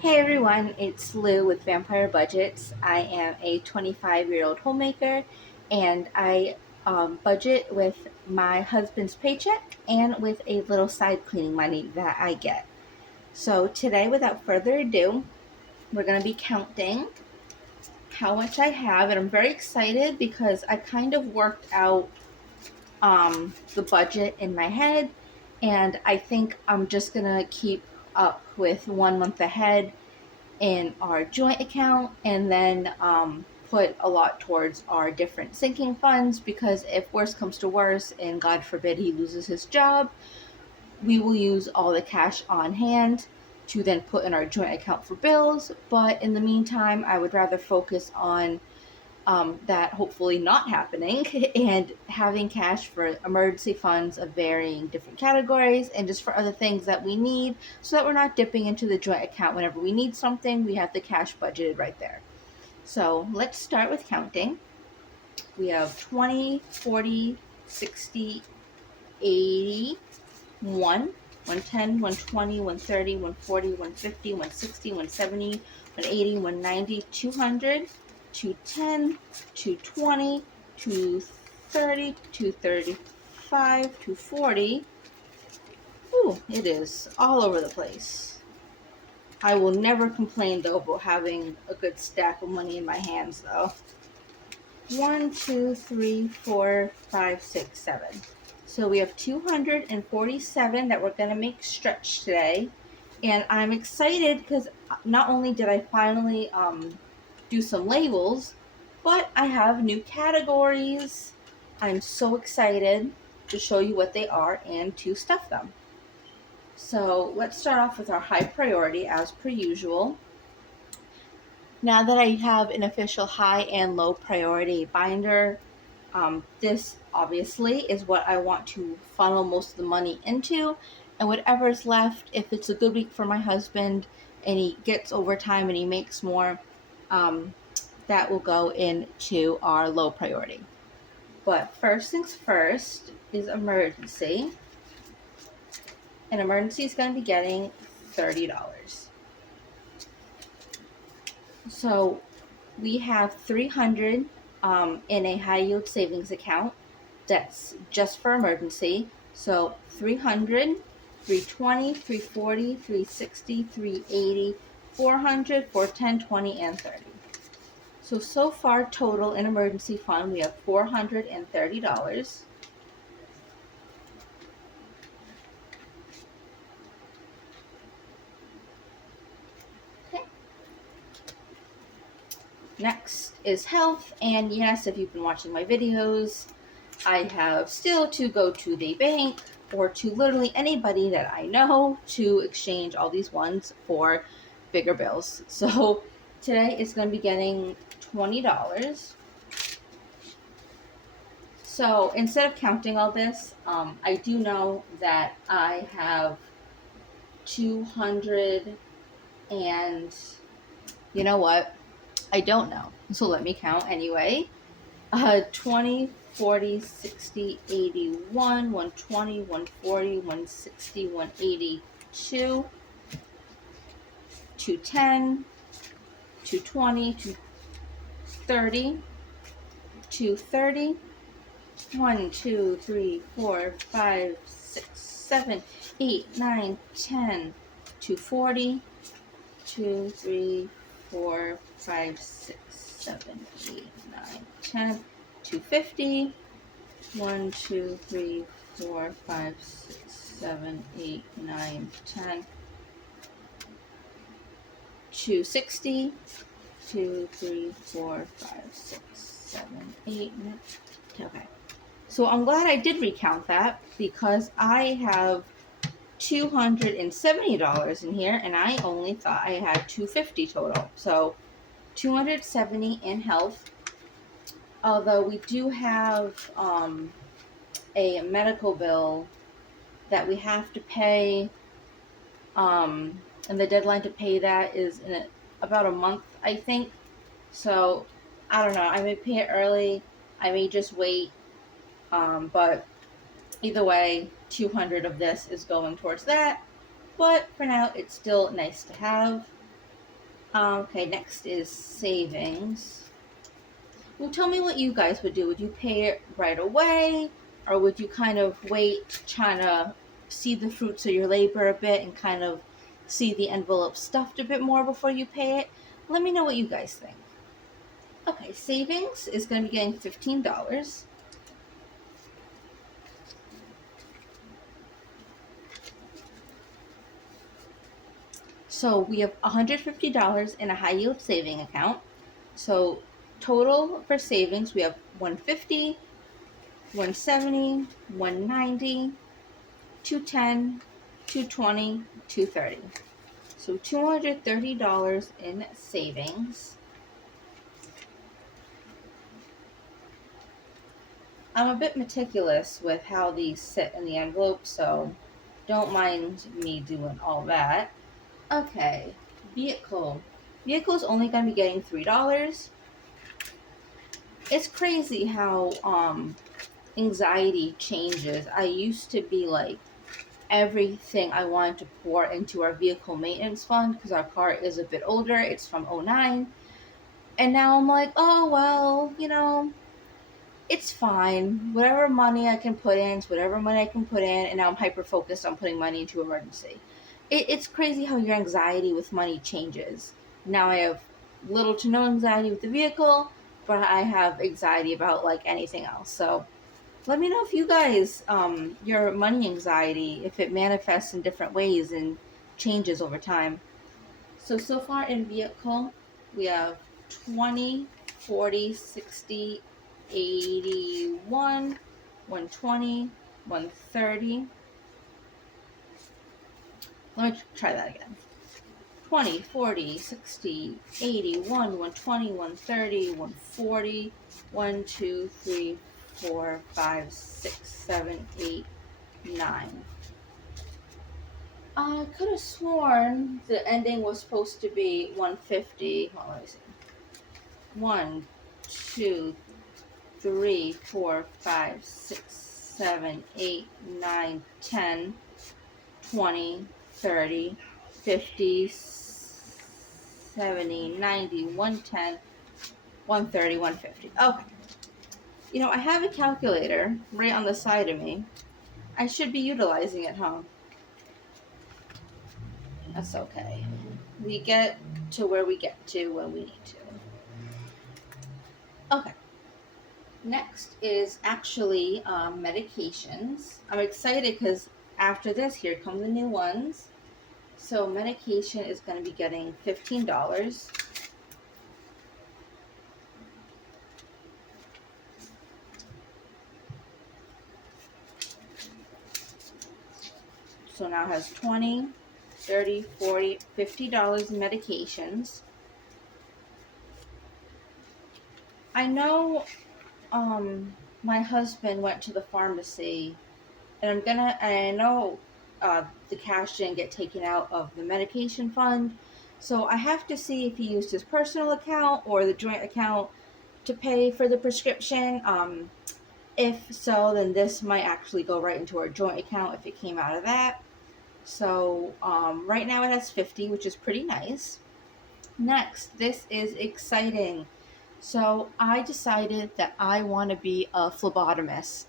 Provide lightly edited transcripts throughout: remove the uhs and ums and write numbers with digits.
Hey everyone, it's Lou with Vampire Budgets. I am a 25-year-old homemaker and I budget with my husband's paycheck and with a little side cleaning money that I get. So today, without further ado, we're going to be counting how much I have, and I'm very excited because I kind of worked out the budget in my head, and I think I'm just going to keep up with 1 month ahead in our joint account, and then put a lot towards our different sinking funds, because if worse comes to worse and God forbid he loses his job, we will use all the cash on hand to then put in our joint account for bills. But in the meantime, I would rather focus on that hopefully not happening and having cash for emergency funds of varying different categories and just for other things that we need, so that we're not dipping into the joint account whenever we need something. We have the cash budgeted right there. So let's start with counting. We have 20, 40, 60, 80, 1, 110, 120, 130, 140, 150, 160, 170, 180, 190, 200, 210, 220, 230, 235, 240. Ooh, it is all over the place. I will never complain though about having a good stack of money in my hands though. 1, 2, 3, 4, 5, 6, 7. So we have 247 that we're going to make stretch today. And I'm excited because not only did I finally do some labels, but I have new categories. I'm so excited to show you what they are and to stuff them. So let's start off with our high priority as per usual. Now that I have an official high and low priority binder, this obviously is what I want to funnel most of the money into, and whatever's left, if it's a good week for my husband and he gets overtime and he makes more, that will go into our low priority. But first things first is emergency. An emergency is going to be getting $30. So we have 300 in a high yield savings account that's just for emergency. So 300, 320, 340, 360, 380, 400, 410, 20, and 30. So far total in emergency fund, we have $430. Okay. Next is health, and yes, if you've been watching my videos, I have still to go to the bank or to literally anybody that I know to exchange all these ones for bigger bills. So today it's going to be getting $20. So instead of counting all this, I do know that I have 200, and you know what? I don't know. So let me count anyway. 20, 40, 60, 81, 120, 140, 160, 182, 210, 220, 230, 230, 1, 2, 3, 4, 5, 6, 7, 8, 9, 10, 240, 2, 3, 4, 5, 6, 7, 8, 9, 10, 250, 1, 2, 3, 4, 5, 6, 7, 8, 9, 10, 260, 2, 3, 4, 5, 6, 7, 8, 9. Okay. So I'm glad I did recount that, because I have $270 in here and I only thought I had $250 total. So $270 in health. Although we do have a medical bill that we have to pay, and the deadline to pay that is in about a month, I think. So I don't know. I may pay it early. I may just wait. But either way, 200 of this is going towards that. But for now, it's still nice to have. Okay, next is savings. Well, tell me what you guys would do. Would you pay it right away, or would you kind of wait, trying to see the fruits of your labor a bit and kind of see the envelope stuffed a bit more before you pay it? Let me know what you guys think. Okay, savings is going to be getting $15. So we have $150 in a high yield saving account. So total for savings, we have 150, 170, 190, 210, 220, 230. So $230 in savings. I'm a bit meticulous with how these sit in the envelope, so don't mind me doing all that. Okay, vehicle. Vehicle is only going to be getting $3. It's crazy how anxiety changes. I used to be like everything I wanted to pour into our vehicle maintenance fund because our car is a bit older. It's from '09. And now I'm like, oh, well, it's fine. Whatever money I can put in, it's whatever money I can put in. And now I'm hyper focused on putting money into emergency. It's crazy how your anxiety with money changes. Now I have little to no anxiety with the vehicle, but I have anxiety about like anything else. So let me know if you guys, your money anxiety, if it manifests in different ways and changes over time. So far in vehicle, we have 20, 40, 60, 81, 120, 130. Let me try that again. 20, 40, 60, 81, 120, 130, 140, 1, 2, 3, 4, 5, 6, 7, 8, 9. I could have sworn the ending was supposed to be 150. Well, let me see. 1, 2, 3, 4, 5, 6, 7, 8, 9, 10, 20, 30, 50, 70, 90, 110, 130, 150. Okay. I have a calculator right on the side of me. I should be utilizing it, huh? That's okay. We get to where we get to when we need to. Okay. Next is actually medications. I'm excited because after this, here come the new ones. So medication is going to be getting $15. So now it has 20, 30, 40, $50 in medications. I know my husband went to the pharmacy, and I know the cash didn't get taken out of the medication fund, so I have to see if he used his personal account or the joint account to pay for the prescription. If so, then this might actually go right into our joint account if it came out of that. So right now it has 50, which is pretty nice. Next, this is exciting. So I decided that I want to be a phlebotomist.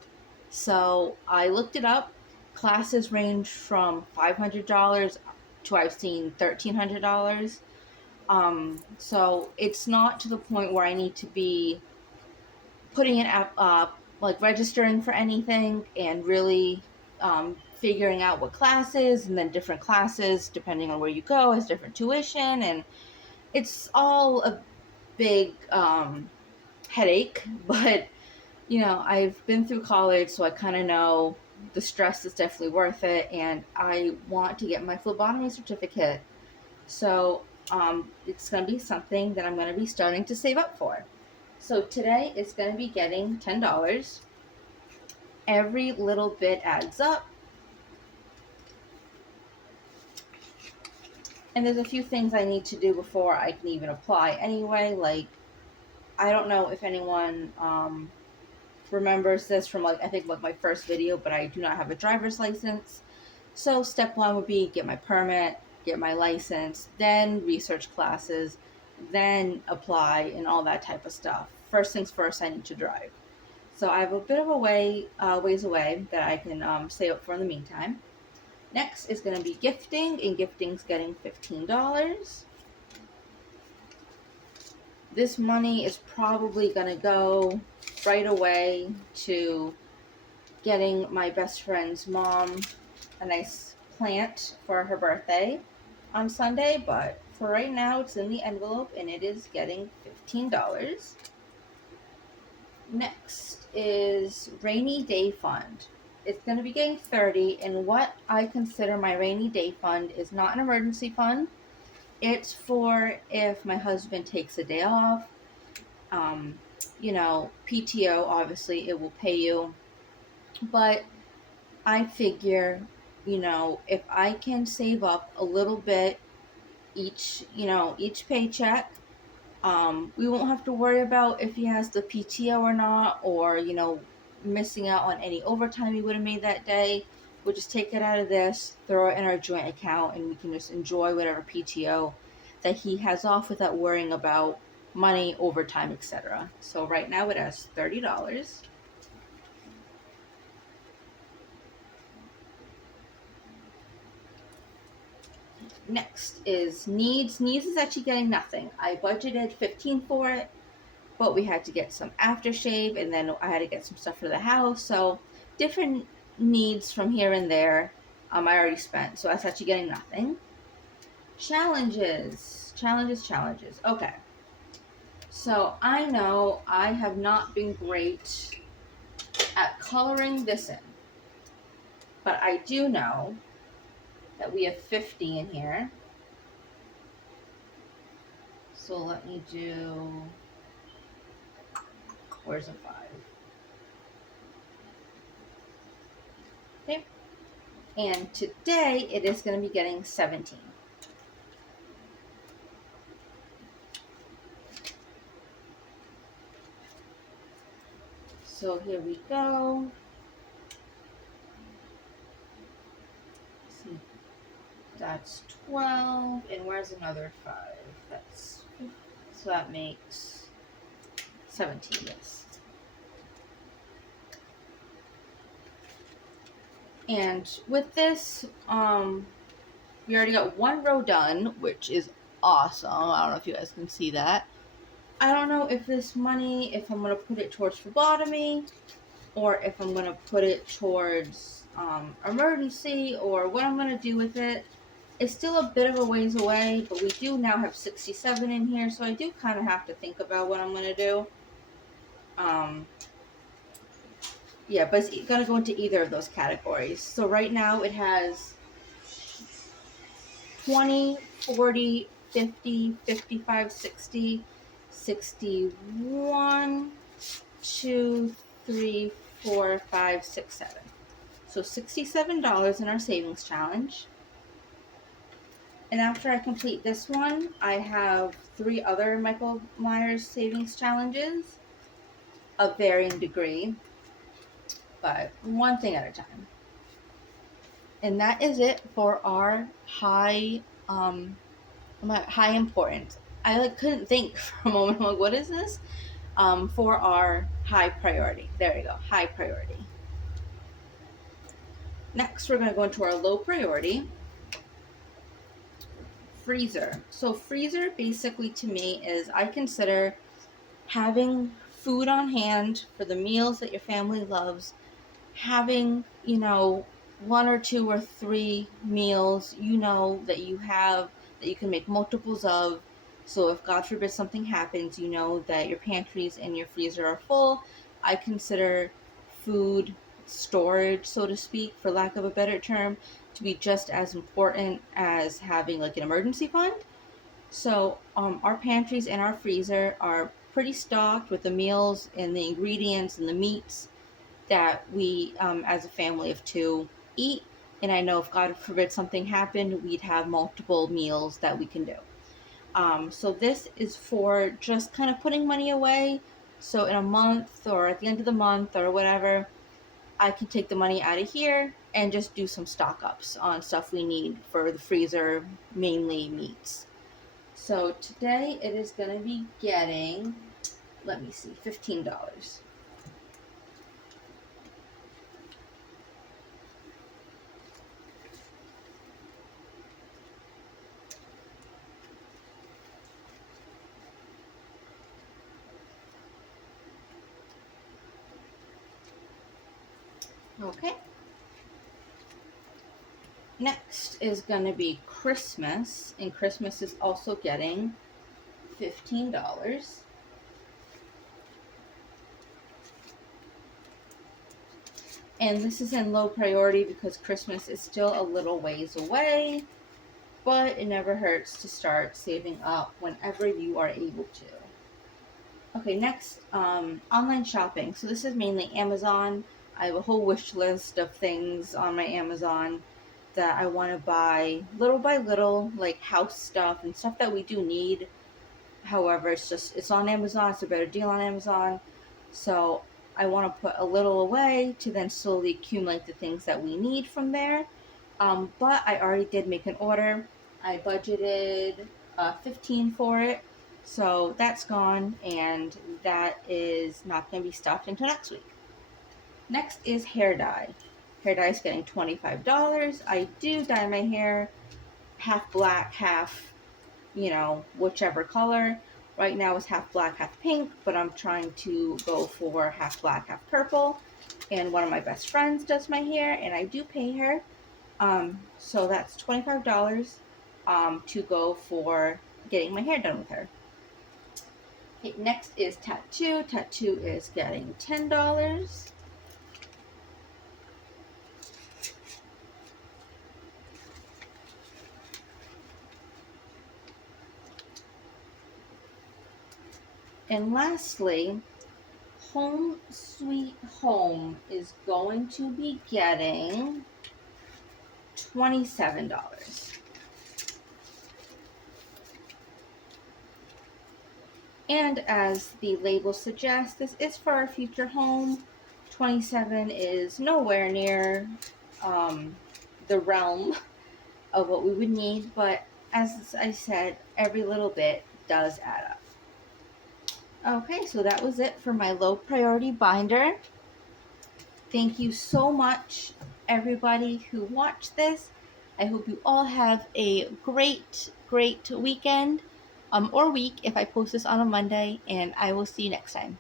So I looked it up. Classes range from $500 to I've seen $1,300. So it's not to the point where I need to be putting it up, like registering for anything and really figuring out what classes, and then different classes depending on where you go has different tuition, and it's all a big headache. But I've been through college, so I kind of know the stress is definitely worth it, and I want to get my phlebotomy certificate. So it's going to be something that I'm going to be starting to save up for. So today it's going to be getting $10. Every little bit adds up. And there's a few things I need to do before I can even apply anyway. Like, I don't know if anyone remembers this from I think my first video, but I do not have a driver's license. So step one would be get my permit. get my license, then research classes, then apply and all that type of stuff. First things first, I need to drive. So I have a bit of a ways away that I can save up for in the meantime. Next is going to be gifting, and gifting's getting $15. This money is probably going to go right away to getting my best friend's mom a nice plant for her birthday on Sunday, but for right now it's in the envelope and it is getting $15. Next is rainy day fund. It's going to be getting 30, and what I consider my rainy day fund is not an emergency fund. It's for if my husband takes a day off. PTO, obviously it will pay you, but I figure, if I can save up a little bit each paycheck, we won't have to worry about if he has the PTO or not, or, missing out on any overtime he would have made that day. We'll just take it out of this, throw it in our joint account, and we can just enjoy whatever PTO that he has off without worrying about money, overtime, etc. So right now it has $30. Next is needs. Needs is actually getting nothing. I budgeted 15 for it, but we had to get some aftershave, and then I had to get some stuff for the house. So different needs from here and there, I already spent. So that's actually getting nothing. Challenges. Okay. So I know I have not been great at coloring this in, but I do know that we have 50 in here. So let me do, where's a 5? Okay. And today it is going to be getting 17. So here we go. Let's see. That's 12. And where's another 5? So that makes 17, yes. And with this, we already got one row done, which is awesome. I don't know if you guys can see that. I don't know if this money, if I'm going to put it towards phlebotomy, or if I'm going to put it towards emergency, or what I'm going to do with it. It's still a bit of a ways away, but we do now have 67 in here, so I do kind of have to think about what I'm going to do. Yeah, but it's going to go into either of those categories. So right now it has 20, 40, 50, 55, 60, 61, 2, 3, 4, 5, 6, 7. So $67 in our savings challenge. And after I complete this one, I have 3 other Michael Myers savings challenges of varying degree, but one thing at a time. And that is it for our high importance. I couldn't think for a moment. I'm like, what is this? For our high priority. There we go, high priority. Next, we're going to go into our low priority. Freezer. So freezer basically to me is, I consider having food on hand for the meals that your family loves, having, 1 or 2 or 3 meals, that you have, that you can make multiples of. So if God forbid something happens, that your pantries and your freezer are full. I consider food storage, so to speak, for lack of a better term, to be just as important as having like an emergency fund. So our pantries and our freezer are pretty stocked with the meals and the ingredients and the meats that we, as a family of 2, eat. And I know if God forbid something happened, we'd have multiple meals that we can do. So this is for just kind of putting money away. So in a month or at the end of the month or whatever, I can take the money out of here and just do some stock ups on stuff we need for the freezer, mainly meats. So today it is going to be getting, let me see, $15. Okay. Next is going to be Christmas, and Christmas is also getting $15. And this is in low priority because Christmas is still a little ways away, but it never hurts to start saving up whenever you are able to. Okay, next, online shopping. So this is mainly Amazon. I have a whole wish list of things on my Amazon that I want to buy little by little, like house stuff and stuff that we do need. However, it's on Amazon. It's a better deal on Amazon. So I want to put a little away to then slowly accumulate the things that we need from there. But I already did make an order. I budgeted 15 for it. So that's gone, and that is not going to be stuffed until next week. Next is hair dye. Hair dye is getting $25. I do dye my hair half black, half, whichever color. Right now it's half black, half pink, but I'm trying to go for half black, half purple. And one of my best friends does my hair, and I do pay her. So that's $25 to go for getting my hair done with her. Okay, next is tattoo. Tattoo is getting $10. And lastly, Home Sweet Home is going to be getting $27. And as the label suggests, this is for our future home. 27 is nowhere near the realm of what we would need, but as I said, every little bit does add up. Okay, so that was it for my low priority binder. Thank you so much, everybody who watched this. I hope you all have a great weekend or week if I post this on a Monday, and I will see you next time.